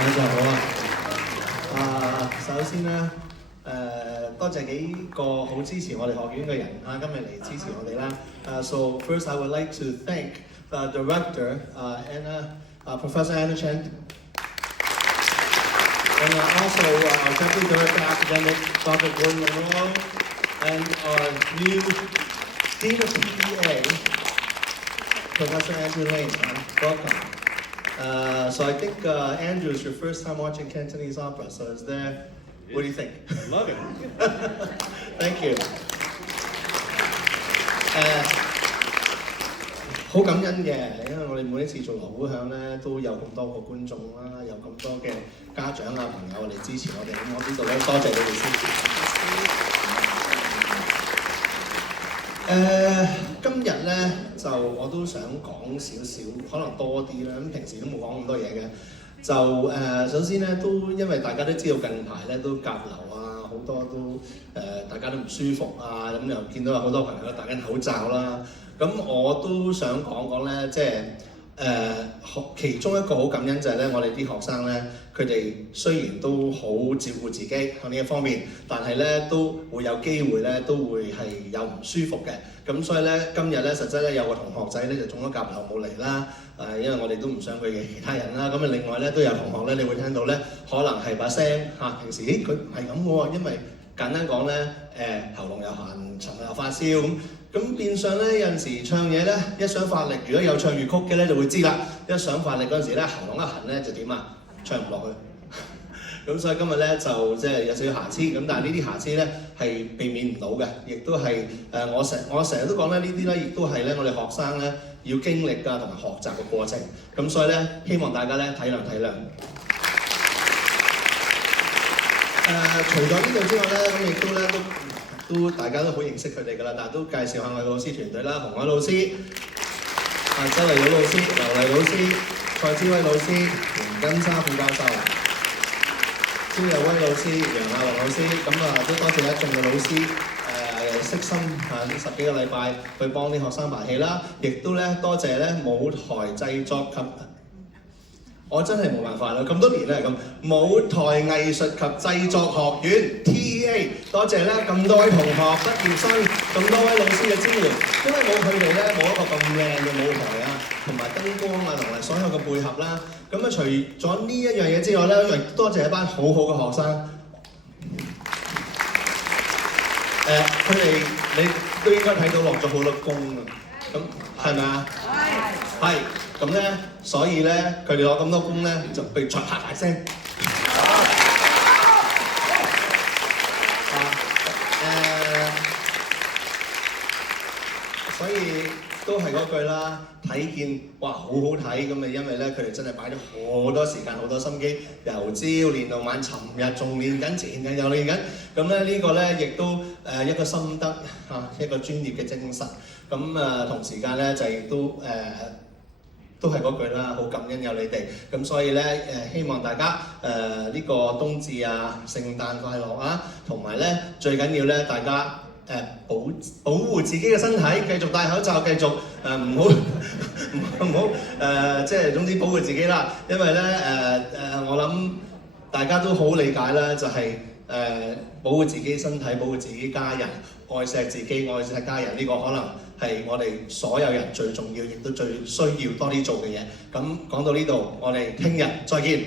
晚上好啊！首先咧，多謝幾個好支持我哋學院嘅人啊，今日嚟支持我哋啦。So first I would like to thank the director, Professor Anna Chen, and also our Deputy Director Academic, Dr. Gordon Monroe, and our new Dean of PEA, Professor Andrew Lane. Welcome. So I think Andrew, it's your first time watching Cantonese opera. So is there? What do you think? Love it. Thank you. 好感恩嘅，因為我哋每一次做鑼鼓響咧，都有咁多個觀眾啦，有咁多嘅家長啊朋友嚟支持我哋，咁我呢度咧多謝你哋先。今日咧就我都想講少少，可能多啲啦。咁平時都冇講咁多嘢嘅。就首先咧，都因為大家都知道近排咧都甲流啊，好多都大家都唔舒服啊，咁又見到有好多朋友戴緊口罩啦。咁我都想講講咧，即係其中一個好感恩就係咧，我哋啲學生咧，佢哋雖然都好照顧自己喺呢一方面，但係咧都會有機會咧，都會係有唔舒服嘅。咁所以咧，今日咧實質咧有個同學仔咧就中咗甲流冇嚟啦。因為我哋都唔想佢嘅其他人啦。咁啊，另外咧都有同學咧，你會聽到咧，可能係把聲平時佢唔係咁喎，因為簡單講咧，喉嚨又痕，尋日又發燒咁變相咧有陣時唱嘢咧，一想發力，如果有唱粵曲嘅咧就會知啦。一想發力嗰陣時咧，喉嚨一痕咧就點啊？唱唔落去。咁所以今日咧就即係有少少瑕疵，咁但係呢啲瑕疵咧係避免唔到嘅，亦都係我成日都講咧，呢啲咧亦都係咧我哋學生咧要經歷㗎同埋學習嘅過程。咁所以咧希望大家咧體諒。除咗呢度之外咧，咁亦都咧都大家都好認識佢哋㗎啦，但係都介紹下我哋老師團隊啦，洪海老師、周麗瑤老師、劉麗老師、蔡之威老師、袁根莎副教授、招有威老師、楊亞龍老師，咁都多謝一眾嘅老師悉心呢10幾個禮拜去幫啲學生排戲啦，亦都咧多謝咧舞台製作及我真係冇辦法啦，咁多年咧係咁，舞台藝術及製作學院 TEA， 多謝咧咁多位同學、畢業生、咁多位老師嘅支援，因為冇佢哋咧冇一個咁靚嘅舞台啊，同埋燈光啊，同埋所有嘅配合啦。咁除咗呢一樣嘢之外咧，因為多謝一班好好嘅學生。佢哋你都應該睇到落咗好多功啊，咁係咪啊？係。咁咧，所以咧，佢哋攞咁多功咧，就被再拍大聲。所以都係嗰句啦，睇見哇好好睇咁啊，因為咧佢哋真係擺咗好多時間、好多心機，由朝練到晚，尋日仲練緊，前日又練緊。咁咧呢個咧亦都一個心得一個專業嘅精神。咁同時間咧就亦都係嗰句啦，好感恩有你哋，咁所以咧希望大家呢個冬至啊、聖誕快樂啊，同埋咧最緊要咧大家保護自己嘅身體，繼續戴口罩，繼續唔好即係總之保護自己啦，因為咧我諗大家都好理解啦，就係保護自己身體，保護自己家人，愛錫自己，愛錫家人，呢個可能係我哋所有人最重要，亦都最需要多啲做嘅嘢。咁講到呢度，我哋聽日再見。